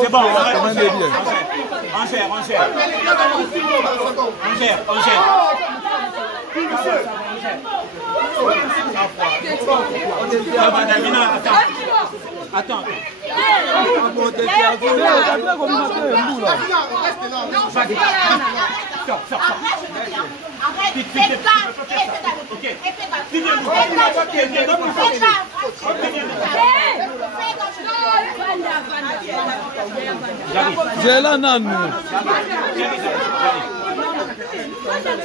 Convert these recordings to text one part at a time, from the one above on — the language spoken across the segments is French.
C'est bon, enchère. Attends. J'ai la nane.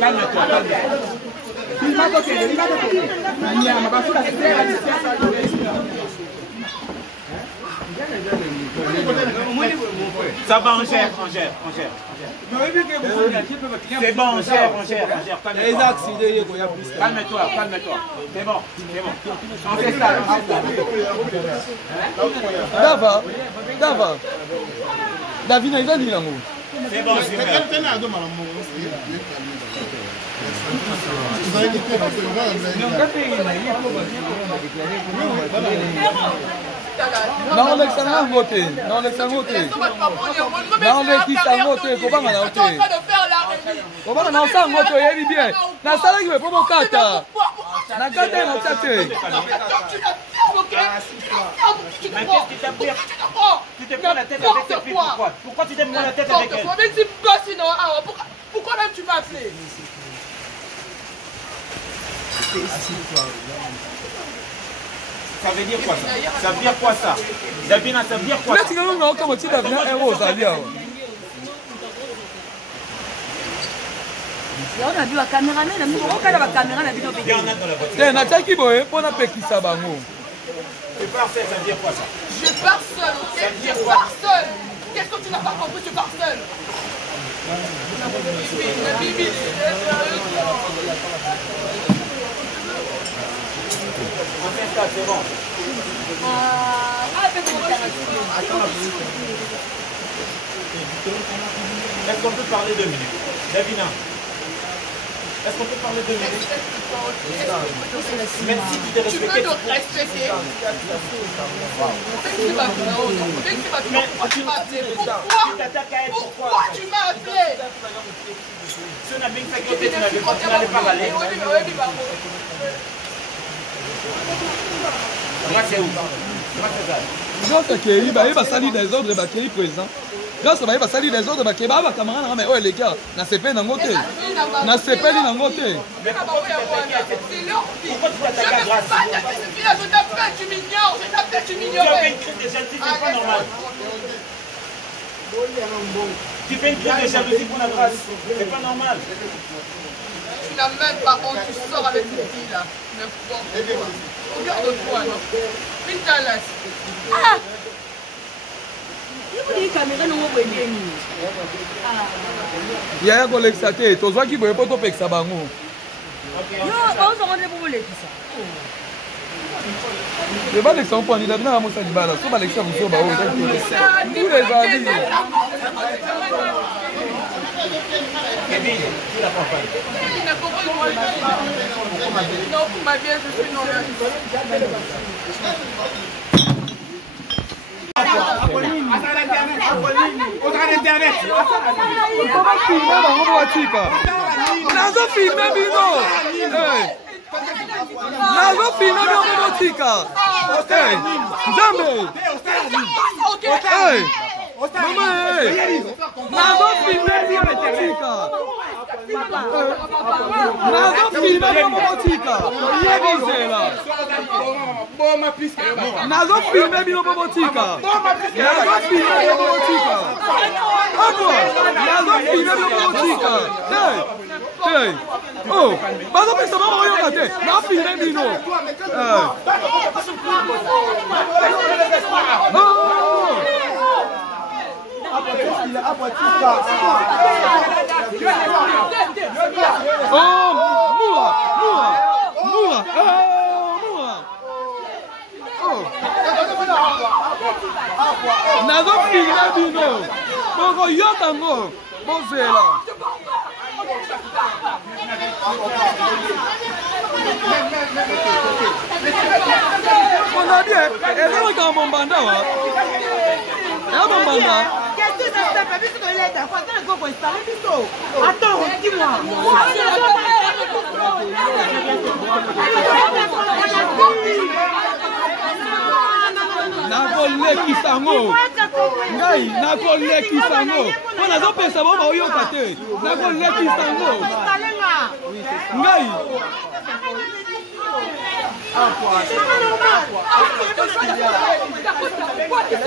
Calme-toi. Ça va, on gère. C'est bon, on gère. Calme-toi. C'est bon. On fait ça. Dava. David n'a pas dit l'amour. C'est bon, c'est Non, l'examen voté. Non, l'examen voté. Faut pas m'en voter. Faut pas m'en voter. Il est bien. La salle qui veut pas mon cata. La cata est notre tête. Mais qu'est-ce qui t'a pris? Tu te prends la tête avec cette fille, pourquoi? Pourquoi tu te prends la tête avec elle? Mais dis pas sinon, pourquoi même tu m'as appelé? Ça veut dire quoi ça? Ça veut dire quoi ça? Davina, ça veut dire quoi ça? Là, tu n'as pas comme tu Davina est rose à dire. On a vu la caméra, mais on a la caméra, on a vu nos vidéos. On a qui boye pour na peki sabango. Tu pars seul, ça veut dire quoi ça? Je pars seul, ok? Je pars seul. Qu'est-ce que tu n'as pas compris? Je pars seul. ça, c'est bon. Est-ce qu'on peut parler 2 minutes? Davina, est-ce qu'on peut parler 2 minutes? Même si tu te respectes. Tu peux te respecter. Pourquoi tu m'as appelé? Si on a bien fait que tu n'avais pas parlé. Moi, c'est où? Grâce à Kéry, il va salir des ordres, il va Kéry présent. Grâce à il va salir des ordres, il va Kéry, va camarade, mais oh les gars, n'a pas fait dans côté. N'a pas fait dans côté. Pourquoi tu t'attaques à Grâce? Je t'appelle, tu m'ignores, je t'appelle, tu Tu as m'ignorais. fait une crise de jalousie, c'est pas normal. Tu fais une crise de jalousie pour la Grâce, c'est pas normal. Tu n'as même pas honte, tu sors avec cette fille là. N'importe quoi. Regarde-toi, non? Putain, là. Ah! Il y a caméra non Il y a un collègue saté, tu vois qui veut pas toper ça bango. Yo, on se rend pour les ça. Je vais l'exemple pour aller dans la montagne de Bala. Sur l'exemple sur Bao. Tous les amis. Kevin, tu la prends pas. Non, pour ma vie, je suis non. Nazo filme bino. Nazo filme bino tika. Hey, Zambe. Hey. Mama, hey. Nazo filme bino tika. Nazo filme bino tika. Yebozela. Nazo filme bino tika. Nazo filme bino tika. Ako, nazo filme bino tika. Hey. Hey. Oh, bazo pesa mama oyo kate. Na filme bino. Oh, Moura. Nazo filme bino. Boko yotango. Bozela. On a bien. Elle est dans mon banda. Qu'est-ce que ça se fait? Puisque il est d'accord, attends, il faut installer plutôt. Attends, dis-moi. Nakoleki sango. Ngai, nakoleki sango. On a pesa bon ba oyoka te. Nakoleki sango. Ngai.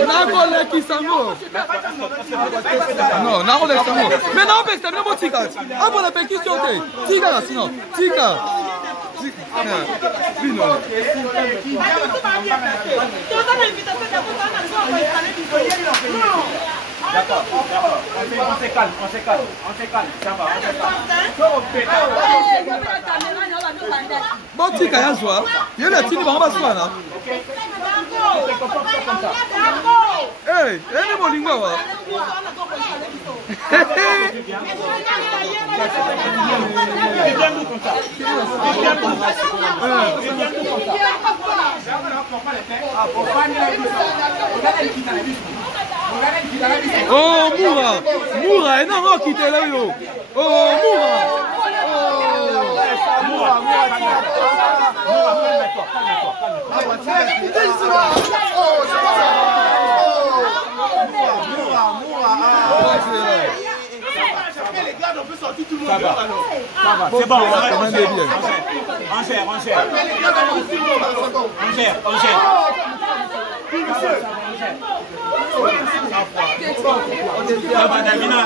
Nakoleki sango. Non, nakoleki sango. Mais non, pesa no botika. Abo na pekisio te. Tika sinon. Tika. Vino. D'accord, on se calme, ça va, Bon, tika ya zwa. Yo la tini ba ba swana. Hey, ene molinga wa. Oh, Moura, non, quittez là, yo. Oh, Moura. Ça va, c'est bon, on gère. Ça va, Davina,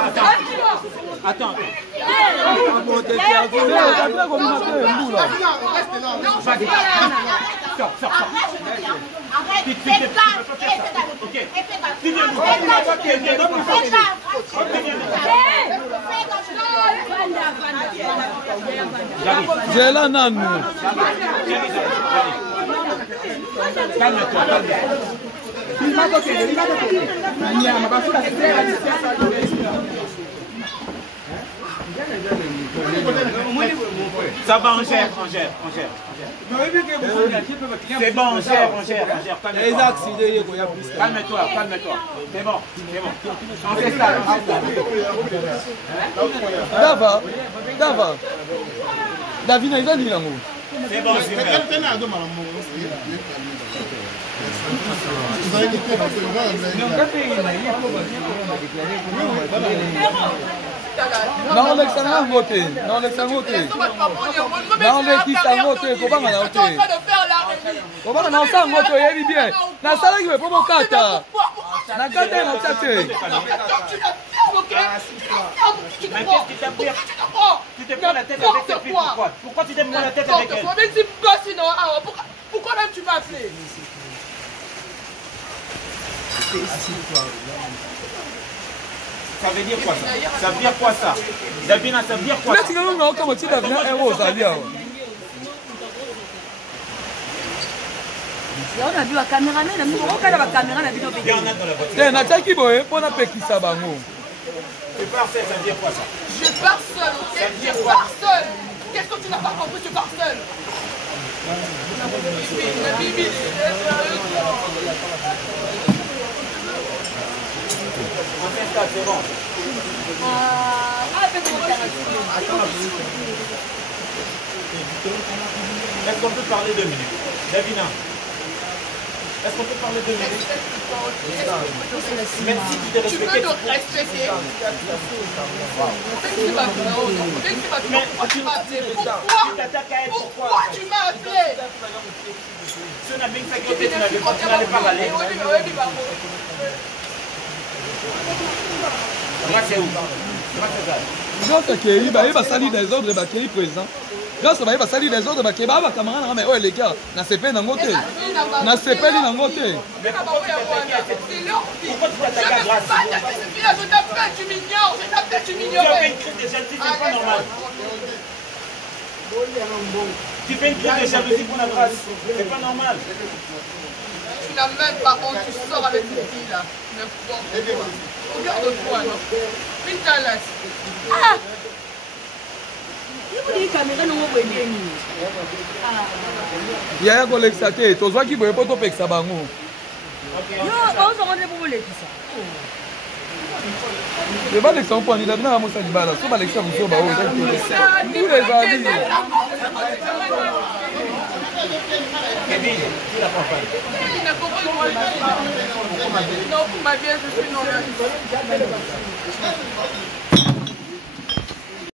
attends. Jela nanu. Calme-toi, calme-toi. Ça va, on gère. C'est bon, on gère. Calme-toi. C'est bon. On fait ça. Dava. Davina, il va dire l'amour. C'est bon, c'est bon. Non, Alexandre voté. Non, Alexandre voté. Non, Alexandre voté. Comment on a voté? Comment on a voté? Il bien. Na sala qui veut pas mon cata. Na cata na cata. Mais qu'est-ce qui t'a pris? Tu te prends la tête avec cette fille, pourquoi? Pourquoi tu te prends la tête avec elle? Pourquoi même tu m'as appelé? Ça veut dire quoi ça? Ça veut dire quoi ça? Davina, ça veut dire quoi ça? Là, tu n'as pas comme si Davina est rose, ça vient. On a vu la caméra, mais on a la caméra, on a vu nos Il y en a dans la voiture. C'est un attaque qui boit, pour n'appeler qui ça, bango. Tu pars seul, ça veut dire quoi ça? Je pars seul, ok? Je pars seul. Qu'est-ce que tu n'as pas compris? Je pars seul. Bibi, On s'installe, c'est bon. Est-ce qu'on peut parler 2 minutes? Davina, est-ce qu'on peut parler 2 minutes? Même si tu t'es tu respecté. veux te respecter. Pourquoi tu m'as appelé? Pourquoi tu m'as appelé? Si on a bien fait que tu n'avais pas, tu n'allais pas aller. Moi, c'est où? Moi, c'est ça. Grâce à Kéry, il va salir des ordres de Kéry présent. Grâce à il va salir des ordres de Kéry. Bah, camarade, mais oh les gars, n'a pas dans côté. N'a pas dans côté. Pourquoi tu t'attaques à Grâce? Je t'appelle, tu m'ignores. Je t'appelle, tu Tu as fait m'ignorais. une crise de jalousie, c'est pas normal. Tu fais une crise de jalousie pour la Grâce, c'est pas normal. Tu n'as même pas honte, tu sors avec cette fille-là. Regarde-toi, non? Pintalas. Ah! Il faut dire caméra, non, on va bien. Il y a un collègue saté, tu vois qui veut pas topper ça bango. Yo, on se rend pour les tout ça. Je vais aller sur point, il a bien à mon salut bala. Sur Alexa, vous sur Bao. Tous les amis. Kevin, tu la prends pas. Il n'a compris moi. Non, pour ma vie, je suis non.